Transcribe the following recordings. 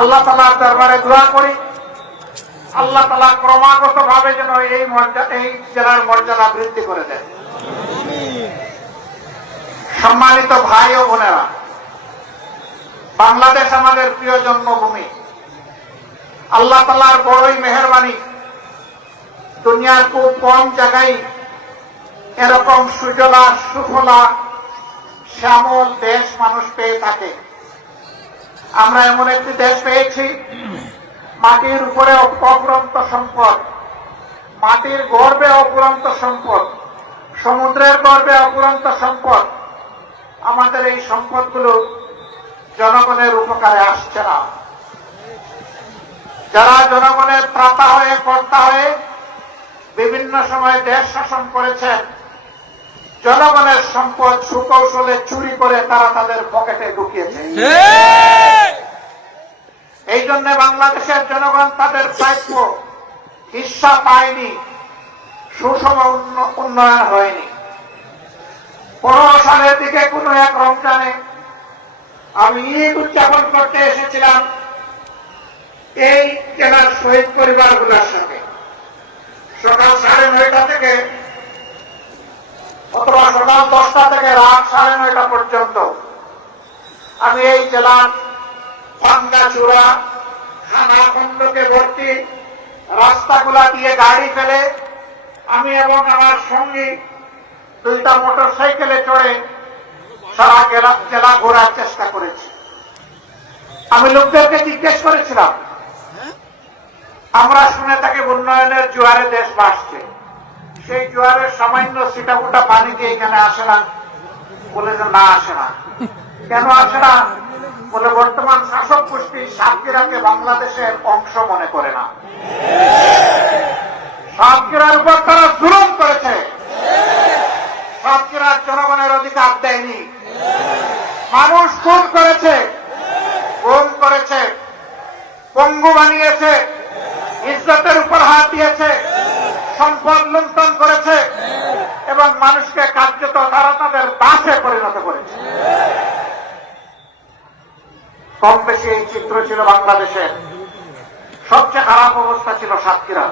আল্লাহ তালার দরবারে দোয়া করি। আল্লাহ তালা ক্রমাগত ভাবে যেন এই এই জেলার মর্যাদা বৃদ্ধি করে দেন। সম্মানিত ভাই ও বোনেরা, বাংলাদেশ আমাদের প্রিয় জন্মভূমি। আল্লাহ তালার বড়ই মেহরবানি। দুনিয়ার খুব কম জায়গায় এরকম সুজলা, সুফলা, শ্যামল দেশ মানুষ পেয়ে থাকে। আমরা এমন একটি দেশ পেয়েছি, মাটির উপরে অপুরন্ত সম্পদ, মাটির গর্বে অপুরন্ত সম্পদ, সমুদ্রের গর্বে অপুরন্ত সম্পদ। আমাদের এই সম্পদগুলো জনগণের উপকারে আসছে না। যারা জনগণের ত্রাতা হয়ে, কর্তা হয়ে বিভিন্ন সময় দেশ শাসন করেছেন জনগণের সম্পদ সুকৌশলে চুরি করে তারা তাদের পকেটে ঢুকিয়েছে। এই জন্য বাংলাদেশের জনগণ তাদের প্রাপ্য হিস্সা পায়নি সুষম উন্নয়ন হয়নি। পনেরো সালের দিকে কোন এক রমজানে আমি ঈদ উদযাপন করতে এসেছিলাম এই জেলার শহীদ পরিবারগুলোর সাথে সকাল সাড়ে নয়টা থেকে অথবা সকাল দশটা থেকে রাত সাড়ে নয়টা পর্যন্ত। আমি এই জেলার ভাঙ্গাচূড়া খানাখণ্ডকে ভর্তি রাস্তাগুলা দিয়ে গাড়ি ফেলে আমি এবং আমার সঙ্গী দুইটা মোটর সাইকেলে চড়ে সারা জেলা জেলা ঘোরার চেষ্টা করেছি। আমি লোকদেরকে জিজ্ঞেস করেছিলাম, আমরা শুনে থাকি উন্নয়নের জোয়ারে দেশ বাসছে সেই জোয়ারের সামান্য সিটাফুটা পানি দিয়ে এখানে আসে না। বলে যে না, আসে না। কেন আসে না? বলে বর্তমান শাসক গোষ্ঠী সাতক্ষীরাকে বাংলাদেশের অংশ মনে করে না। সাতক্ষীরার উপর তারা জুলুম করেছে। সাতক্ষীরার জনগণের অধিকার দেয়নি। মানুষ খুন করেছে গুম করেছে, পঙ্গু বানিয়েছে, ইজ্জতের উপর হাত দিয়েছে। সম্পদ লুণ্ঠন করেছে এবং মানুষকে কার্যত তারা তাদের দাসে পরিণত করেছে। কম বেশি এই চিত্র ছিল বাংলাদেশের সবচেয়ে খারাপ অবস্থা ছিল সাতক্ষীরা।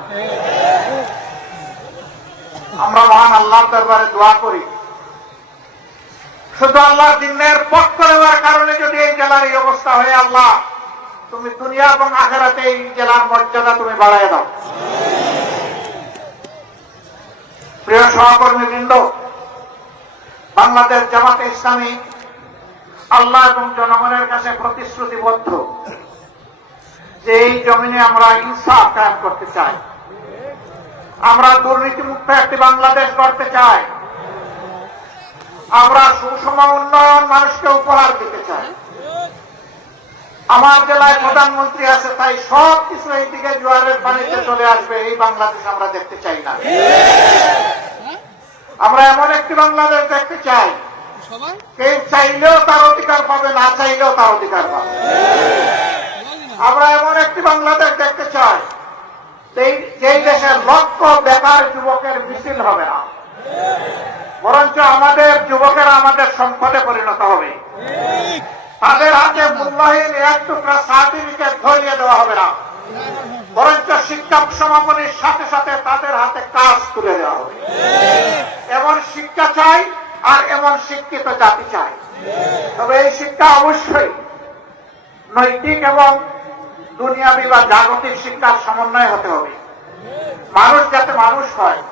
আমরা মহান আল্লাহর দরবারে দোয়া করি। শুধু আল্লাহ দিনের পক্ষ নেওয়ার কারণে যদি এই জেলার এই অবস্থা হয়ে, আল্লাহ, তুমি দুনিয়া এবং আখেরাতে এই জেলার মর্যাদা তুমি বাড়াই দাও। প্রিয় সহকর্মী বৃন্দ বাংলাদেশ জামাতে ইসলামী আল্লাহ এবং জনগণের কাছে প্রতিশ্রুতিবদ্ধ যে এই জমিনে আমরা ইনসাফ কায়েম করতে চাই। আমরা দুর্নীতিমুক্ত একটি বাংলাদেশ করতে চাই। আমরা সুষম উন্নয়ন মানুষকে উপহার দিতে চাই। আমার জেলায় প্রধানমন্ত্রী আছে, তাই সব কিছু এই দিকে জোয়ারের পানিতে চলে আসবে, এই বাংলাদেশ আমরা দেখতে চাই না। আমরা এমন একটি বাংলাদেশ দেখতে চাই। কেউ চাইলেও তার অধিকার পাবে না চাইলেও তার অধিকার পাবে। আমরা এমন একটি বাংলাদেশ দেখতে চাই যেই- যেই দেশের লক্ষ বেকার যুবকের মিছিল হবে না। বরঞ্চ আমাদের যুবকেরা আমাদের সম্পদে পরিণত হবে। তাদের হাতে মূল্যহীন এক টুকরা সার্টিফিকেট ধরিয়ে দেওয়া হবে না। বরঞ্চ শিক্ষক সমাপনীর সাথে সাথে তাদের হাতে কাজ তুলে দেওয়া হবে। এমন শিক্ষা চাই আর এমন শিক্ষিত জাতি চাই। তবে এই শিক্ষা অবশ্যই নৈতিক এবং দুনিয়াবি বা জাগতিক শিক্ষার সমন্বয় হতে হবে। মানুষ যাতে মানুষ হয়,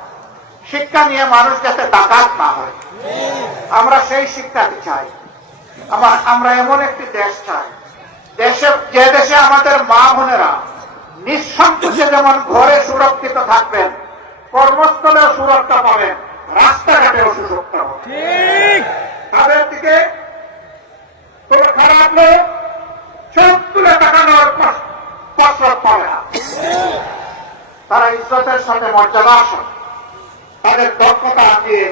শিক্ষা নিয়ে মানুষ যাতে ডাকাত না হয়। আমরা সেই শিক্ষাটি চাই। আমার, আমরা এমন একটি দেশ চাই। দেশে, যে দেশে আমাদের মা বোনেরা নিঃসংকোচে যেমন ঘরে সুরক্ষিত থাকবেন, কর্মস্থলেও সুরক্ষা পাবেন রাস্তাঘাটেও সুরক্ষা পাবেন তাদের দিকে কোন খারাপ লোক চোখ তুলে তাকানোর কস- কসরত পাবে না তারা ইজ্জতের মর্যাদা আসন তাদের দক্ষতা দিয়ে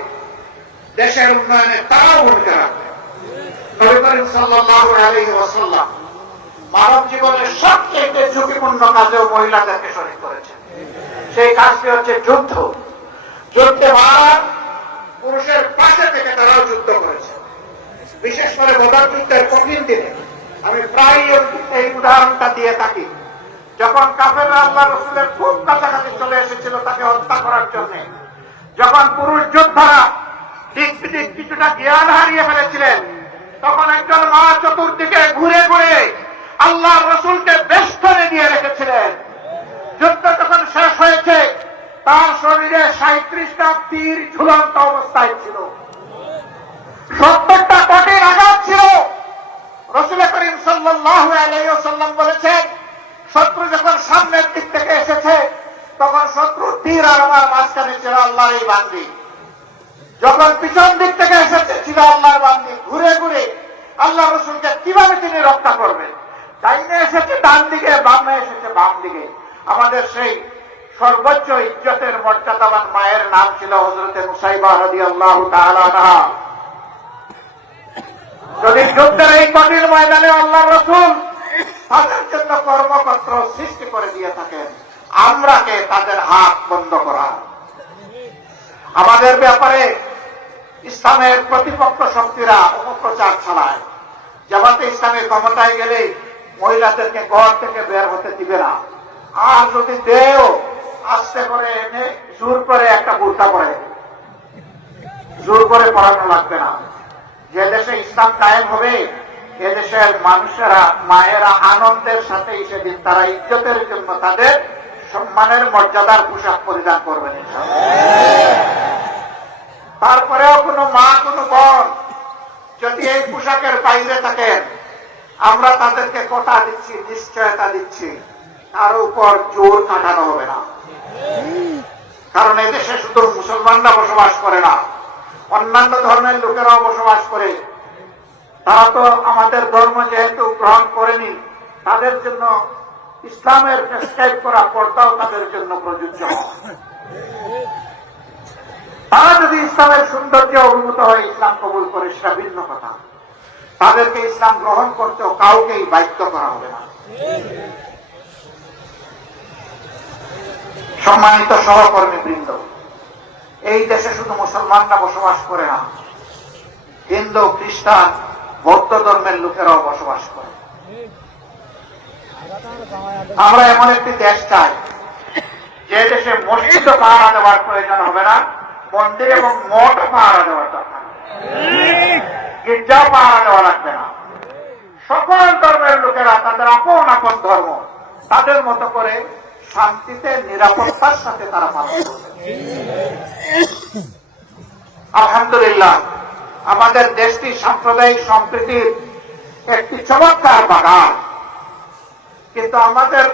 দেশের উন্নয়নে তারাও ভূমিকা রাখবে। সাল্লাল্লাহু আলাইহি ওয়াসাল্লাম মানব জীবনের সবচেয়ে ঝুঁকিপূর্ণ কাজেও মহিলাদেরকে শরীর করেছেন। সেই কাজটি হচ্ছে যুদ্ধ। যুদ্ধে মারা পুরুষের পাশে থেকে তারাও যুদ্ধ করেছে। বিশেষ করে বদর যুদ্ধের কঠিন দিনে আমি প্রায় এই উদাহরণটা দিয়ে থাকি। যখন কাফের আল্লাহ রসুলের খুব কাছাকাছি চলে এসেছিল তাকে হত্যা করার জন্য, যখন পুরুষ যোদ্ধারা দিক বিদিক কিছুটা জ্ঞান হারিয়ে ফেলেছিলেন, তখন একজন মা চতুর্দিকে ঘুরে ঘুরে আল্লাহ রসুলকে বেষ্টনে দিয়ে রেখেছিলেন। যুদ্ধ যখন শেষ হয়েছে, তার শরীরে সাঁত্রিশটা তীর ঝুলন্ত অবস্থায় ছিল। সত্তরটা কঠিন আঘাত ছিল। রসুল করিম সাল্লাহ আলাইসাল্লাম বলেছেন শত্রু যখন সামনের দিক থেকে এসেছে তখন শত্রু তীর আর আমার মাঝখানে ছিল আল্লাহর এই বান্দি। যখন পিছন দিক থেকে এসেছে, ছিল আল্লাহর বান্দি। ঘুরে ঘুরে আল্লাহ রসুলকে কীভাবে তিনি রক্ষা করবেন? ডাইনে এসেছে, ডান দিকে, বামে এসেছে, বাম দিকে। আমাদের সেই সর্বোচ্চ ইজ্জতের মর্যাদাবান মায়ের নাম ছিল হজরতে মুসাইবা রদি আল্লাহ যদি যুদ্ধের এই কঠিন ময়দানে আল্লাহ রসুল তাদের জন্য কর্মপত্র সৃষ্টি করে দিয়ে থাকেন আমরাকে তাদের হাত বন্ধ করা। আমাদের ব্যাপারে ইসলামের প্রতিপক্ষ শক্তিরা অপপ্রচার চালায় জামাতে ইসলামের ক্ষমতায় গেলে মহিলাদেরকে ঘর থেকে বের হতে দিবে না। আর যদি দেও, আস্তে করে এনে জোর করে একটা বুর্তা পরে জোর করে পড়ানো লাগবে না। যে দেশে ইসলাম কায়েম হবে এদেশের মানুষেরা, মায়েরা আনন্দের সাথে সেদিন তারা ইজ্জতের জন্য তাদের সম্মানের মর্যাদার পোশাক পরিধান করবেন তারপরেও কোনো মা, কোনো বোন যদি এই পোশাকের বাইরে থাকেন, আমরা তাদেরকে কথা দিচ্ছি, নিশ্চয়তা দিচ্ছি। তার উপর জোর কাটানো হবে না। কারণ এদেশে শুধু মুসলমানরা বসবাস করে না, অন্যান্য ধর্মের লোকেরাও বসবাস করে। তারা তো আমাদের ধর্ম যেহেতু গ্রহণ করেনি, তাদের জন্য ইসলামের প্রেসক্রাইব করা পর্দাও তাদের জন্য প্রযোজ্য। তারা যদি ইসলামের সৌন্দর্য অভিভূত হয়ে, ইসলাম কবুল করে সেটা ভিন্ন কথা। তাদেরকে ইসলাম গ্রহণ করতেও কাউকেই বাধ্য করা হবে না। সম্মানিত সহকর্মী বৃন্দ, এই দেশে শুধু মুসলমানরা বসবাস করে না, হিন্দু, খ্রিস্টান, বৌদ্ধ ধর্মের লোকেরাও বসবাস করে। আমরা এমন একটি দেশ চাই, যে দেশে মসজিদও পাহারা দেওয়ার প্রয়োজন হবে না, মন্দির এবং মঠও পাহারা দেওয়ার দরকার। গির্জাও পাহারা দেওয়া লাগবে না। সকল ধর্মের লোকেরা তাদের আপন আপন ধর্ম, তাদের মতো করে শান্তিতে, নিরাপত্তার সাথে তারা পালন করবে। আলহামদুলিল্লাহ, আমাদের দেশটি সাম্প্রদায়িক সম্প্রীতির একটি চমৎকার বাগান। কিন্তু আমাদের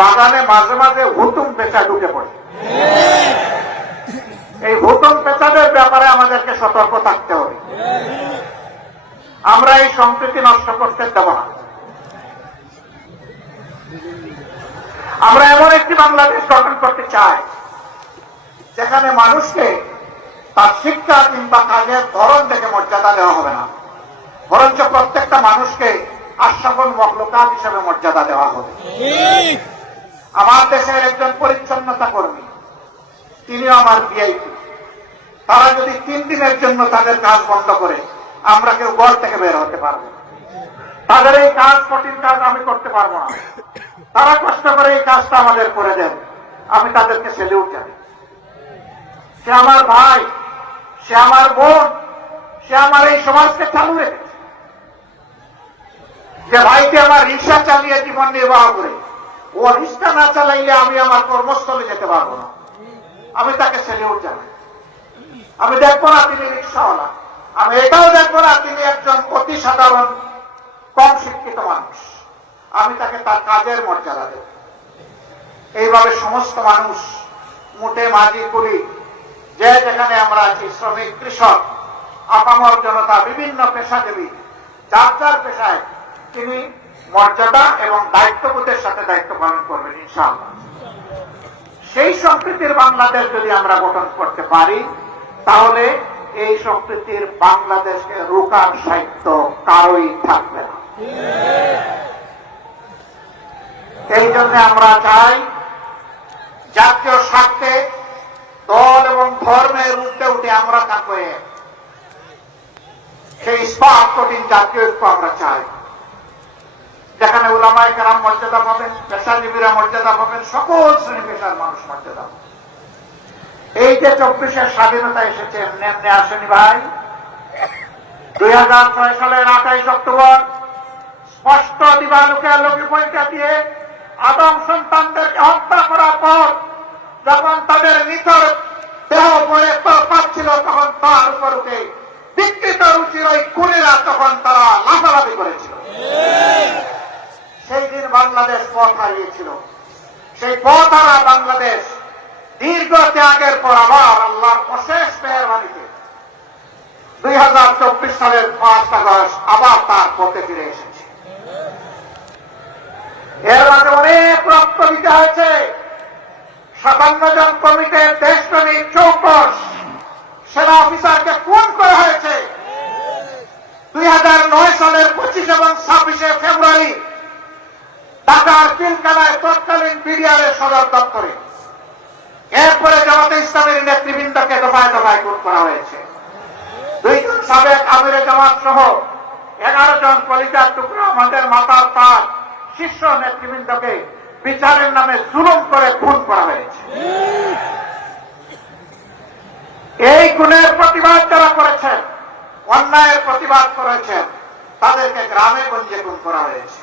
বাগানে মাঝে মাঝে হুতুম পেঁচা ঢুকে পড়ে। এই হুতুম পেঁচাদের ব্যাপারে আমাদেরকে সতর্ক থাকতে হবে। আমরা এই সম্প্রীতি নষ্ট করতে দেব না। আমরা এমন একটি বাংলাদেশ গঠন করতে চাই, যেখানে মানুষকে তার শিক্ষা কিংবা কাজের ধরন থেকে মর্যাদা দেওয়া হবে না। বরঞ্চ প্রত্যেকটা মানুষকে আশ্বাসন মকলকাত হিসেবে মর্যাদা দেওয়া হবে। আমার দেশের একজন পরিচ্ছন্নতা কর্মী, তিনিও আমার ভিআইপি তারা যদি তিন দিনের জন্য তাদের কাজ বন্ধ করে, আমরা কেউ ঘর থেকে বের হতে পারব তাদের এই কাজ, কঠিন কাজ আমি করতে পারব না। তারা কষ্ট করে এই কাজটা আমাদের করে দেন। আমি তাদেরকে সেলিউট জানি সে আমার ভাই, সে আমার বোন, সে আমার এই সমাজকে চালু রেখেছে। যে ভাইকে আমার রিক্সা চালিয়ে জীবন নির্বাহ করে, ও রিক্সা না চালাইলে আমি আমার কর্মস্থলে যেতে পারব না। আমি তাকে সেলিউট জানাই। আমি দেখব না তিনি রিক্সাওয়ালা। আমি এটাও দেখব না তিনি একজন অতি সাধারণ, কম শিক্ষিত মানুষ। আমি তাকে তার কাজের মর্যাদা দেব। এইভাবে সমস্ত মানুষ মুটে মাঝি কুলি, যে যেখানে আমরা আছি, শ্রমিক, কৃষক, আপামর জনতা, বিভিন্ন পেশাজীবী, যার যার পেশায় তিনি মর্যাদা এবং দায়িত্ববোধের সাথে দায়িত্ব পালন করবেন, ইনশাআল্লাহ। সেই সম্প্রীতির বাংলাদেশ যদি আমরা গঠন করতে পারি, তাহলে এই সম্প্রীতির বাংলাদেশকে রোকার সাহিত্য কারোই থাকবে না। এই জন্য আমরা চাই জাতীয় স্বার্থে দল এবং ধর্মের উঠে উঠে আমরা থাকব। সেই স্পার্ক কঠিন জাতীয় ঐক্য আমরা চাই। যেখানে ওলা ওলামাই কারাম মর্যাদা পাবেন, পেশাজীবীরা মর্যাদা পাবেন, সকল শ্রেণি পেশার মানুষ মর্যাদা পাবেন। এই যে চব্বিশের স্বাধীনতা এসেছে, এমনি এমনি আসেনি ভাই। দুই হাজার ছয় সালের আঠাইশ অক্টোবর, স্পষ্ট দিবালুকে আলোকে পরীক্ষা দিয়ে আদম সন্তানদেরকে হত্যা করার পর যখন তাদের নিথর দেহ পড়ে পাচ্ছিল তখন তার উপর উঠে বিকৃত রুচির ওই খুনিরা তখন তারা লাফালাফি করেছিল। সেই দিন বাংলাদেশ পথ হারিয়েছিল। সেই পথ হারা বাংলাদেশ দীর্ঘ ত্যাগের পর আবার আল্লাহর অশেষ মেহরবানিতে দুই হাজার চব্বিশ সালের পাঁচ আগস্ট আবার তার পথে ফিরে এসেছে। এর মাঝে অনেক রক্ত দিতে হয়েছে। সাতান্ন জন কমিটির দেশপ্রেমিক চৌকস সেনা অফিসারকে খুন করা হয়েছে। দুই হাজার নয় সালের পঁচিশ এবং ছাব্বিশে ফেব্রুয়ারি ঢাকার পিলকানায় তৎকালীন বিডিআরের সদর দপ্তরে। এরপরে জামাতে ইসলামের নেতৃবৃন্দকে দফায় দফায় খুন করা হয়েছে। দুইজন সাবেক আমিরে জামাত সহ এগারো জন কলিজার টুকরো আমাদের মাতার তার শীর্ষ নেতৃবৃন্দকে বিচারের নামে জুলুম করে খুন করা হয়েছে। এই গুণের প্রতিবাদ যারা করেছেন, অন্যায়ের প্রতিবাদ করেছেন, তাদেরকে গ্রামে গঞ্জে খুন করা হয়েছে।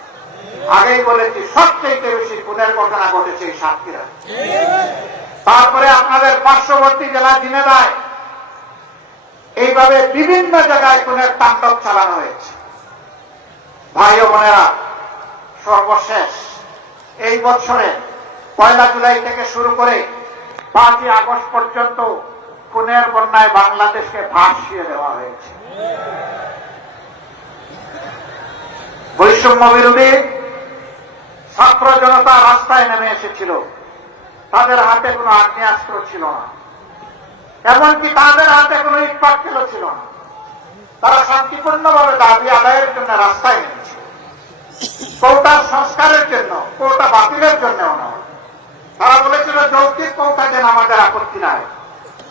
আগেই বলেছি সবচেয়ে বেশি খুনের ঘটনা ঘটেছে এই সাতক্ষীরা তারপরে আপনাদের পার্শ্ববর্তী জেলা ঝিনেদায় এইভাবে বিভিন্ন জায়গায় খুনের তাণ্ডব চালানো হয়েছে। ভাই ও বোনেরা, সর্বশেষ এই বছরে পয়লা জুলাই থেকে শুরু করে পাঁচই আগস্ট পর্যন্ত খুনের বন্যায় বাংলাদেশকে ভাসিয়ে দেওয়া হয়েছে। বৈষম্য বিরোধী ছাত্র জনতা রাস্তায় নেমে এসেছিল। তাদের হাতে কোনো আগ্নেয়াস্ত্র ছিল না। এমনকি তাদের হাতে কোনো ইটপাটকেল ছিল না। তারা শান্তিপূর্ণভাবে দাবি আদায়ের জন্য রাস্তায় নেমেছে। কৌটার সংস্কারের জন্য, কৌটা বাতিলের জন্য নয় তারা বলেছিল, যৌক্তিক কৌটা যেন আমাদের আপত্তি নাই।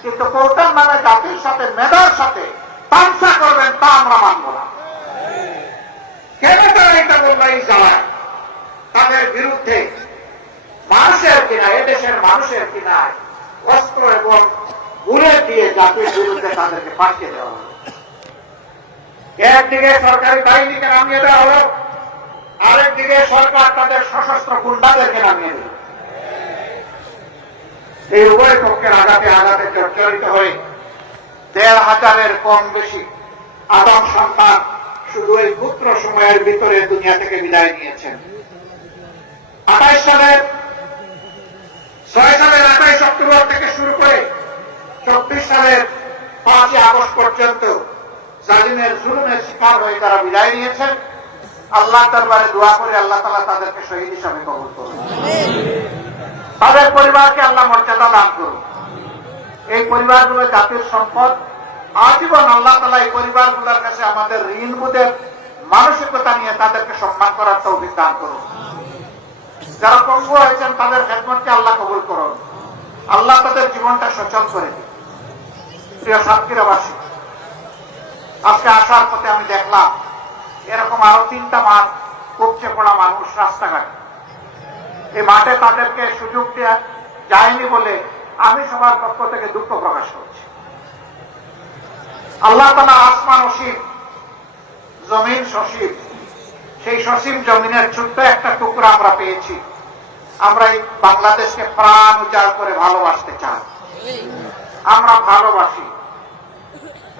কিন্তু কৌটার নামে জাতির সাথে, মেধার সাথে তামসা করবেন তা আমরা মানব না। কেন তারা এটা বলল এই জায়গায় তাদের বিরুদ্ধে মানুষের কিনা এদেশের মানুষের কিনা অস্ত্র এবং বুলেট দিয়ে জাতির বিরুদ্ধে তাদেরকে পাঠিয়ে দেওয়া হলো। একদিকে সরকারি বাহিনীকে নামিয়ে দেওয়া হলো, আরেকদিকে সরকার তাদের সশস্ত্র গুন্ডাদেরকে নামিয়ে দিল। এই উভয় পক্ষের আঘাতে আঘাতে জর্জরিত হয়ে দেড় হাজারের কম বেশি আদম সন্তান শুধু এই পুত্র সময়ের ভিতরে দুনিয়া থেকে বিদায় নিয়েছেন। আঠাইশ সালের, ছয় সালের আঠাইশ অক্টোবর থেকে শুরু করে চব্বিশ সালের পাঁচই আগস্ট পর্যন্ত জালিমের জুলুমের শিকার হয়ে তারা বিদায় নিয়েছেন। আল্লাহ দরবারে দোয়া করে আল্লাহ তালা তাদেরকে শহীদ হিসাবে কবল করুন। তাদের পরিবারকে আল্লাহ মর্যাদা দান করুন। এই পরিবারগুলো জাতির সম্পদ। আজীবন আল্লাহ তালা এই পরিবারগুলোর কাছে আমাদের ঋণবোধের মানসিকতা নিয়ে তাদেরকে সম্মান করার তৌফিক দান করুন। যারা পঙ্গু হয়েছেন, তাদের খেদমতকে আল্লাহ কবুল করুন। আল্লাহ তাদের জীবনটা সচল করে দিন প্রিয় সাতক্ষীরাবাসী, আজকে আসার পথে আমি দেখলাম, এরকম আরও তিনটা মাঠ উপচে পড়া মানুষ রাস্তাঘাটে। এই মাঠে তাদেরকে সুযোগ দেওয়া যায়নি বলে আমি সবার পক্ষ থেকে দুঃখ প্রকাশ করছি। আল্লাহ তালা আসমান অসীম জমিন সসীম সেই সসীম জমিনের ছোট্ট একটা টুকরা আমরা পেয়েছি। আমরা এই বাংলাদেশকে প্রাণ উজাড় করে ভালোবাসতে চাই। আমরা ভালোবাসি।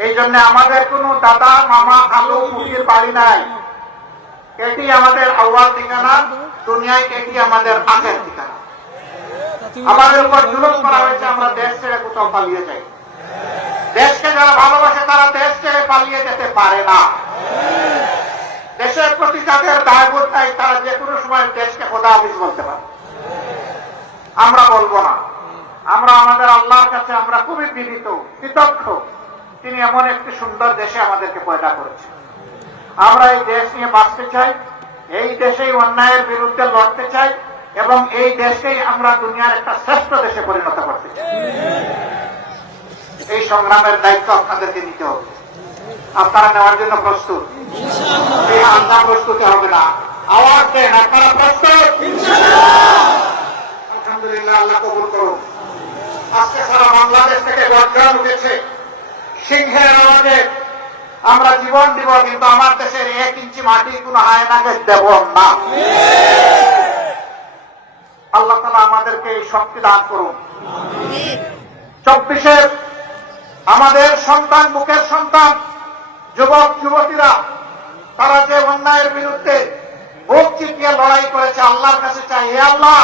এই জন্য আমাদের কোনো দাদা, মামা খালু মুরগির বাড়ি নাই। এটি আমাদের আহ্বান ঠিকানা, দুনিয়ায় এটি আমাদের আগের ঠিকানা। আমাদের উপর জুলুম করা হয়েছে, আমরা দেশ ছেড়ে কোথাও পালিয়ে যাই। দেশকে যারা ভালোবাসে তারা দেশ ছেড়ে পালিয়ে যেতে পারে না। দেশের প্রতি যাদের দায়বোধ নাই, তারা যে কোনো সময় দেশকে খোদা হাফিজ বলতে পারে। আমরা বলব না। আমরা আমাদের আল্লাহর কাছে আমরা খুবই বিনীত, কৃতজ্ঞ। তিনি এমন একটি সুন্দর দেশে আমাদেরকে পয়দা করেছেন। আমরা এই দেশ নিয়ে বাঁচতে চাই, এই দেশেই অন্যায়ের বিরুদ্ধে লড়তে চাই, এবং এই দেশকেই আমরা দুনিয়ার একটা শ্রেষ্ঠ দেশে পরিণত করতে চাই। এই সংগ্রামের দায়িত্ব আপনাদেরকে নিতে হবে। আপনারা নেওয়ার জন্য প্রস্তুত। এই প্রস্তুতি হবে না। আওয়াজ দেন আপনারা প্রস্তুত? আলহামদুলিল্লাহ, আল্লাহ কবুল করুন। আজকে সারা বাংলাদেশ থেকে বজ্রাল উঠেছে। সিংহের আওয়াজে আমরা জীবন দিব, কিন্তু আমার দেশের এক ইঞ্চি মাটি কোনো হায়নাকে দেব না। আল্লাহ তালা আমাদেরকে এই শক্তি দান করুন। চব্বিশের আমাদের সন্তান, বুকের সন্তান, যুবক, যুবতীরা, তারা যে অন্যায়ের বিরুদ্ধে বুক চিপিয়ে লড়াই করেছে, আল্লাহর কাছে চাই। হে আল্লাহ,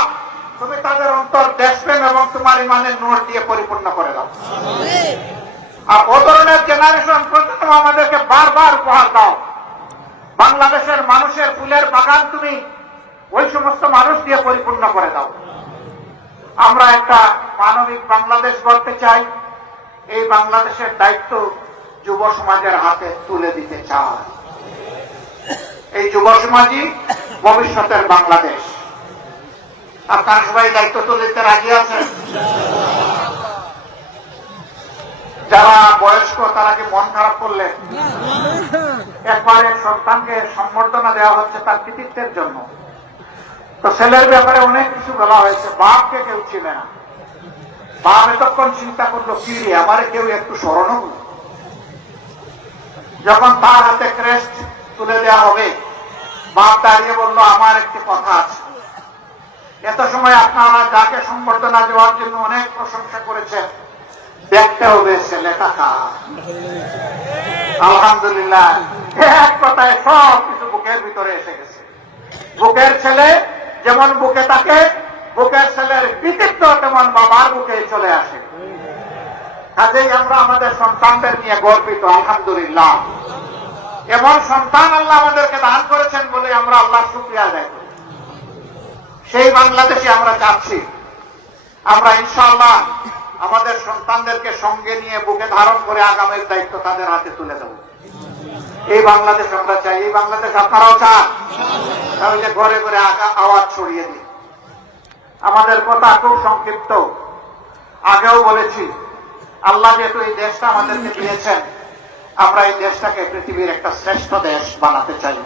তুমি তাদের অন্তর দেশপ্রেম এবং তোমার ইমানের নোট দিয়ে পরিপূর্ণ করে দাও। আর ও ধরনের জেনারেশন প্রজন্ম আমাদেরকে বারবার উপহার দাও। বাংলাদেশের মানুষের ফুলের বাগান তুমি ওই সমস্ত মানুষ দিয়ে পরিপূর্ণ করে দাও। আমরা একটা মানবিক বাংলাদেশ গড়তে চাই। এই বাংলাদেশের দায়িত্ব যুব সমাজের হাতে তুলে দিতে চাই এই যুব সমাজই ভবিষ্যতের বাংলাদেশ। আপনারা সবাই দায়িত্ব তুলে দিতে রাজি আছেন? যারা বয়স্ক, তারা কি মন খারাপ করলে একবার এক সন্তানকে সম্বর্ধনা দেওয়া হচ্ছে তার কৃতিত্বের জন্য। তো ছেলের ব্যাপারে অনেক কিছু বলা হয়েছে, বাপকে কেউ ছিল না। বাপ এতক্ষণ চিন্তা করল, কি রে, আমারে কেউ একটু স্মরণও করল। যখন তার হাতে ক্রেস্ট তুলে দেওয়া হবে বাপ দাঁড়িয়ে বলল, আমার একটি কথা আছে। এত সময় আপনারা যাকে সম্বর্ধনা দেওয়ার জন্য অনেক প্রশংসা করেছেন, দেখতে হবে ছেলেটা কার। আলহামদুলিল্লাহ। এক কথায় সব কিছু বুকের ভিতরে এসে গেছে। বুকের ছেলে যেমন বুকে থাকে বুকের ছেলের কৃতিত্ব তেমন বাবার বুকে চলে আসে। কাজেই আমরা আমাদের সন্তানদের নিয়ে গর্বিত, আলহামদুলিল্লাহ। এমন সন্তান আল্লাহ আমাদেরকে দান করেছেন বলে আমরা আল্লাহ শুক্রিয়া আদায় করি। সেই বাংলাদেশে আমরা চাচ্ছি, আমরা ইনশাআল্লাহ আমাদের সন্তানদেরকে সঙ্গে নিয়ে বুকে ধারণ করে আগামের দায়িত্ব তাদের হাতে তুলে দেব। এই বাংলাদেশ আমরা চাই, এই বাংলাদেশ আপনারাও চান। তাহলে ঘরে ঘরে আওয়াজ ছড়িয়ে দিন। আমাদের কথা খুব সংক্ষিপ্ত। আগেও বলেছি, আল্লাহ যেহেতু এই দেশটা আমাদেরকে দিয়েছেন, আমরা এই দেশটাকে পৃথিবীর একটা শ্রেষ্ঠ দেশ বানাতে চাই